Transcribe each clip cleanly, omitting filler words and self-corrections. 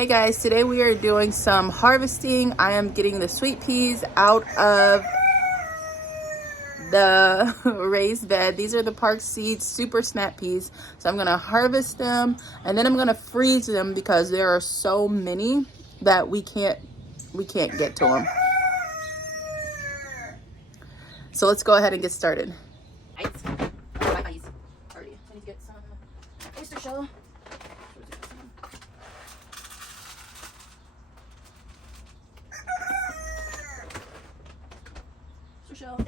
Hey guys, today we are doing some harvesting. I am getting the sweet peas out of the raised bed. These are the park seeds, super snap peas. So I'm gonna harvest them and then I'm gonna freeze them because there are so many that we can't get to them. So let's go ahead and get started. Ice. Already. I need to get some oyster shell. Shell.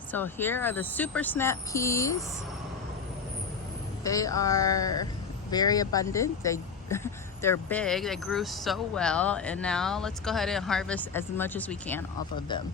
So here are the super snap peas. They are very abundant. They're big. They grew so well. And now let's go ahead and harvest as much as we can off of them.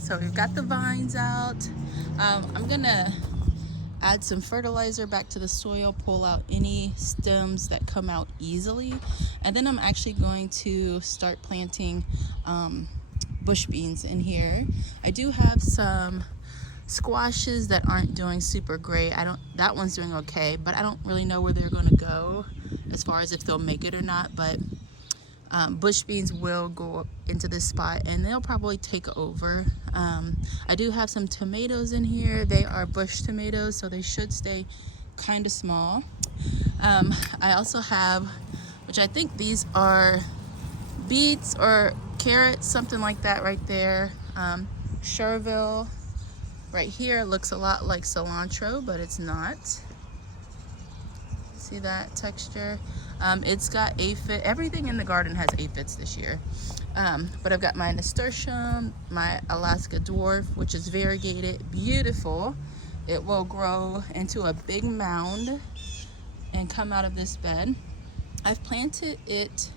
So we've got the vines out. I'm gonna add some fertilizer back to the soil, pull out any stems that come out easily, and then I'm actually going to start planting bush beans in here. I do have some squashes that aren't doing super great. That one's doing okay, but I don't really know where they're going to go as far as if they'll make it or not. But bush beans will go into this spot and they'll probably take over. I do have some tomatoes in here. They are bush tomatoes, so they should stay kind of small. I also have, which I think these are beets or carrots, something like that right there. Chervil right here looks a lot like cilantro, but it's not. See that texture? It's got aphid. Everything in the garden has aphids this year. But I've got my Nasturtium, my Alaska dwarf, which is variegated, beautiful. It will grow into a big mound and come out of this bed. I've planted it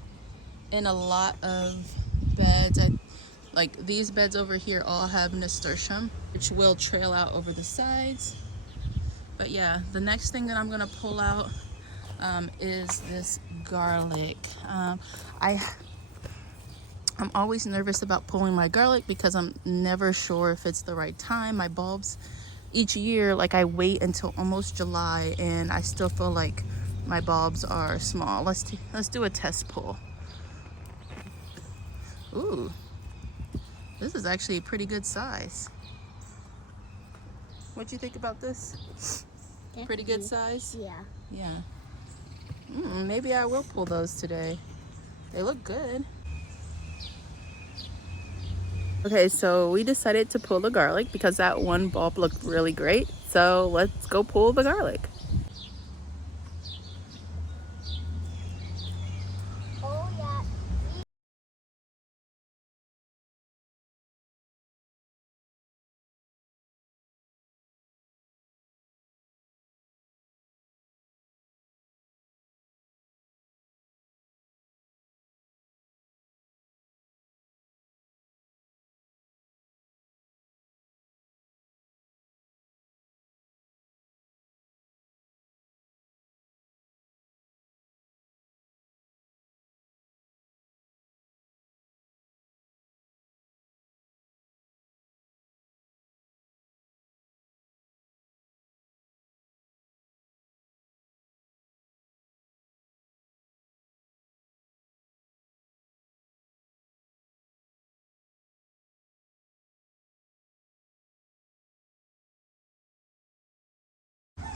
in a lot of beds. Like these beds over here all have Nasturtium, which will trail out over the sides. But yeah, the next thing that I'm gonna pull out is this garlic. I'm always nervous about pulling my garlic because I'm never sure if it's the right time. My bulbs each year, like I wait until almost July and I still feel like my bulbs are small. Let's do a test pull. Ooh, this is actually a pretty good size. What'd you think about this? Pretty good size? Yeah. Yeah. Maybe I will pull those today. They look good. Okay, so we decided to pull the garlic because that one bulb looked really great. So let's go pull the garlic. Oh, yeah.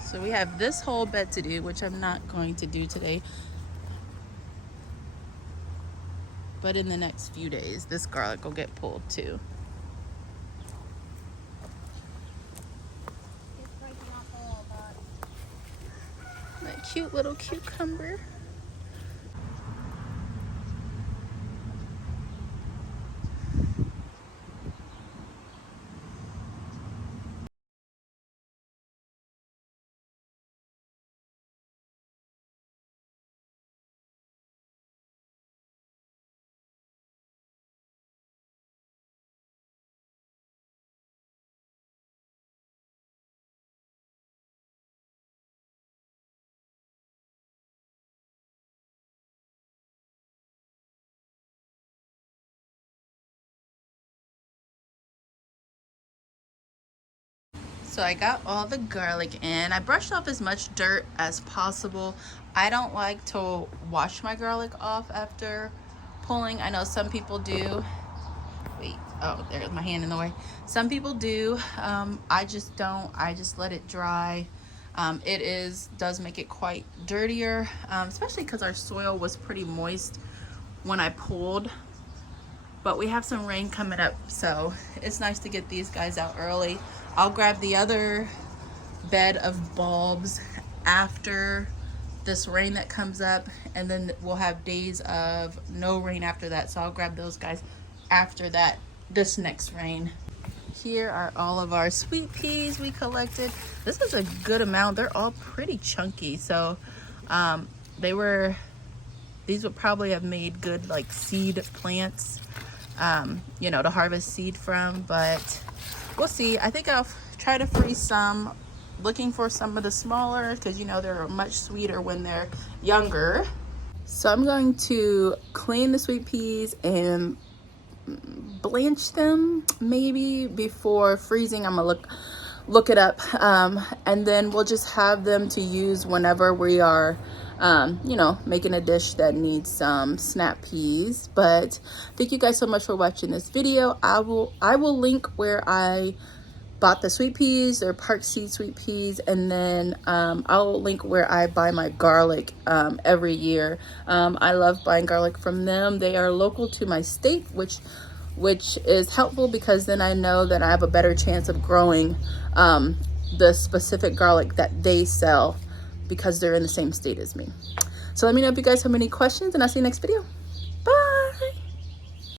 So we have this whole bed to do, which I'm not going to do today. But in the next few days, this garlic will get pulled too. That cute little cucumber. So I got all the garlic in. I brushed off as much dirt as possible. I don't like to wash my garlic off after pulling. I know some people do. Wait, oh, there's my hand in the way. Some people do. I just don't. I just let it dry. Does make it quite dirtier, especially because our soil was pretty moist when I pulled. But we have some rain coming up, so it's nice to get these guys out early. I'll grab the other bed of bulbs after this rain that comes up, and then we'll have days of no rain after that, so I'll grab those guys after that, this next rain. Here are all of our sweet peas we collected. This is a good amount. They're all pretty chunky, so these would probably have made good like seed plants, you know, to harvest seed from, but we'll see. I think I'll try to freeze some, looking for some of the smaller, because you know they're much sweeter when they're younger. So I'm going to clean the sweet peas and blanch them maybe before freezing. I'm gonna look it up, and then we'll just have them to use whenever we are you know, making a dish that needs some snap peas. But thank you guys so much for watching this video. I will link where I bought the sweet peas or Park Seed sweet peas, and then I'll link where I buy my garlic every year. I love buying garlic from them. They are local to my state, which is helpful because then I know that I have a better chance of growing the specific garlic that they sell, because they're in the same state as me. So let me know if you guys have any questions, and I'll see you next video.